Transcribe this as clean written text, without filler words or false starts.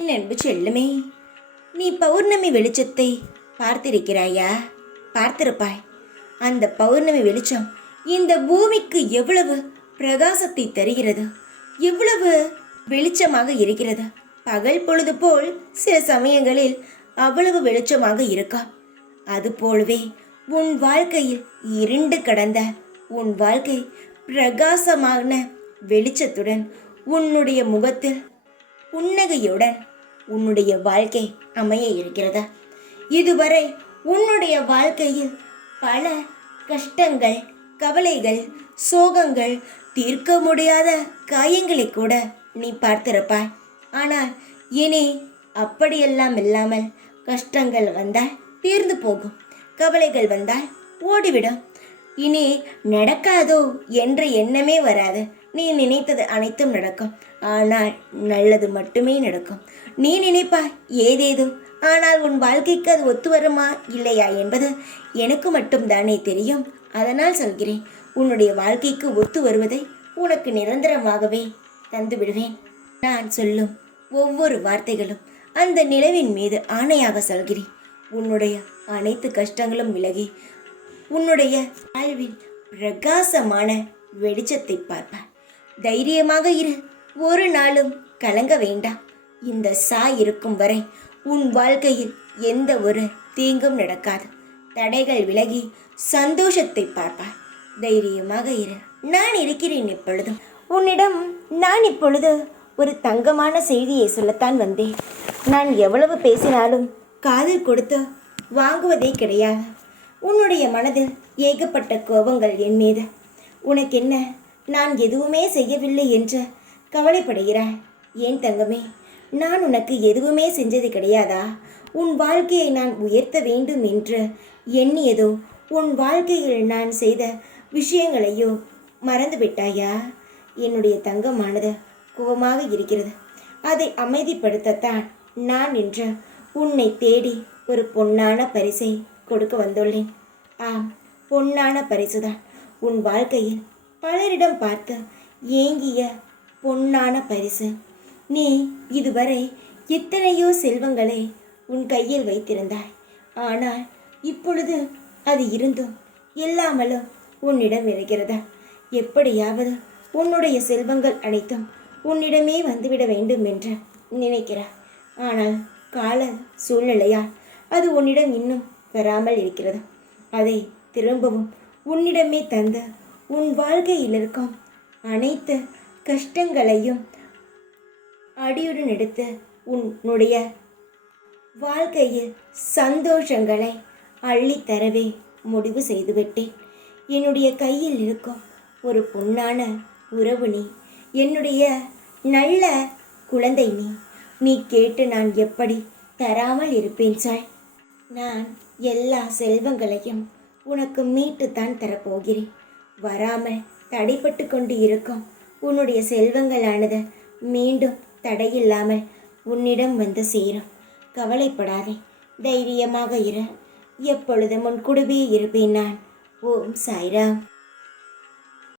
என் அன்பு செல்லுமே, நீ பௌர்ணமி வெளிச்சத்தை பார்த்திருக்கிறாயா? பார்த்திருப்பாய். அந்த பௌர்ணமி வெளிச்சம் இந்த பூமிக்கு எவ்வளவு பிரகாசத்தை தருகிறது, எவ்வளவு வெளிச்சமாக இருக்கிறது. பகல் பொழுது போல் சில சமயங்களில் அவ்வளவு வெளிச்சமாக இருக்கா. அதுபோலவே உன் வாழ்க்கையில் இருண்டு கடந்த உன் வாழ்க்கை பிரகாசமான வெளிச்சத்துடன் உன்னுடைய முகத்தில் புன்னகையுடன் உன்னுடைய வாழ்க்கை அமைய இருக்கிறதா? இதுவரை உன்னுடைய வாழ்க்கையில் பல கஷ்டங்கள், கவலைகள், சோகங்கள், தீர்க்க முடியாத காயங்களை கூட நீ பார்த்திருப்பாய். ஆனால் இனி அப்படியெல்லாம் இல்லாமல் கஷ்டங்கள் வந்தால் தீர்ந்து போகும், கவலைகள் வந்தால் ஓடிவிடும். இனி நடக்காதோ என்ற எண்ணமே வராது. நீ நினைத்தது அனைத்தும் நடக்கும். ஆனால் நல்லது மட்டுமே நடக்கும். நீ நினைப்பாய் ஏதேதோ, ஆனால் உன் வாழ்க்கைக்கு அது ஒத்து வருமா இல்லையா என்பது எனக்கு மட்டும்தானே தெரியும். அதனால் சொல்கிறேன், உன்னுடைய வாழ்க்கைக்கு ஒத்து வருவதை உனக்கு நிரந்தரமாகவே தந்து விடுவேன். நான் சொல்லும் ஒவ்வொரு வார்த்தைகளும் அந்த நிலவின் மீது ஆணையாக சொல்கிறேன். உன்னுடைய அனைத்து கஷ்டங்களும் விலகி உன்னுடைய வாழ்வின் பிரகாசமான வெளிச்சத்தை பார்ப்பார். தைரியமாக இரு, ஒரு நாளும் கலங்க வேண்டாம். இந்த சாய் இருக்கும் வரை உன் வாழ்க்கையில் எந்த ஒரு தீங்கும் நடக்காது. தடைகள் விலகி சந்தோஷத்தை பார்ப்பார். தைரியமாக இரு, நான் இருக்கிறேன். இப்பொழுதும் உன்னிடம் நான் இப்பொழுது ஒரு தங்கமான செய்தியை சொல்லத்தான் வந்தேன். நான் எவ்வளவு பேசினாலும் காதில் கொடுத்து வாங்குவதே கிடையாது. உன்னுடைய மனதில் ஏகப்பட்ட கோபங்கள் என் மீது. உனக்கென்ன, நான் எதுவுமே செய்யவில்லை என்று கவலைப்படுகிறாய்? ஏன் தங்கமே, நான் உனக்கு எதுவுமே செஞ்சது கிடையாதா? உன் வாழ்க்கையை நான் உயர்த்த வேண்டும் என்று எண்ணியதோ, உன் வாழ்க்கையில் நான் செய்த விஷயங்களையோ மறந்து விட்டாயா? என்னுடைய தங்கமானது கோபமாக இருக்கிறது. அதை அமைதிப்படுத்தத்தான் நான் இன்று உன்னை தேடி ஒரு பொன்னான பரிசை கொடுக்க வந்துள்ளேன். ஆம், பொன்னான பரிசுதான். உன் வாழ்க்கையில் பலரிடம் பார்த்து ஏங்கிய பொன்னான பரிசு. நீ இதுவரை எத்தனையோ செல்வங்களை உன் கையில் வைத்திருந்தாய். ஆனால் இப்பொழுது அது இருந்தும் இல்லாமலும் உன்னிடம் இருக்கிறதா? எப்படியாவது உன்னுடைய செல்வங்கள் அனைத்தும் உன்னிடமே வந்துவிட வேண்டும் என்று நினைக்கிறாய். ஆனால் கால சூழ்நிலையால் அது உன்னிடம் இன்னும் வராமல் இருக்கிறது. அதை திரும்பவும் உன்னிடமே தந்து உன் வாழ்க்கையில் இருக்கும் அனைத்து கஷ்டங்களையும் அடியுடன் எடுத்து உன்னுடைய வாழ்க்கையில் சந்தோஷங்களை அள்ளித்தரவே முடிவு செய்துவிட்டேன். என்னுடைய கையில் இருக்கும் ஒரு பொன்னான உறவு நீ, என்னுடைய நல்ல குழந்தை நீ. நீ கேட்டு நான் எப்படி தராமல் இருப்பேன் சாய்? நான் எல்லா செல்வங்களையும் உனக்கு மீட்டுத்தான் தரப்போகிறேன். வராமல் தடைப்பட்டு கொண்டு இருக்கும் உன்னுடைய செல்வங்களானது மீண்டும் தடையில்லாமல் உன்னிடம் வந்து சேரும். கவலைப்படாதே, தைரியமாக இரு. எப்பொழுதும் உன் கூடவே இருப்பேன் நான். ஓம் சாய்ராம்.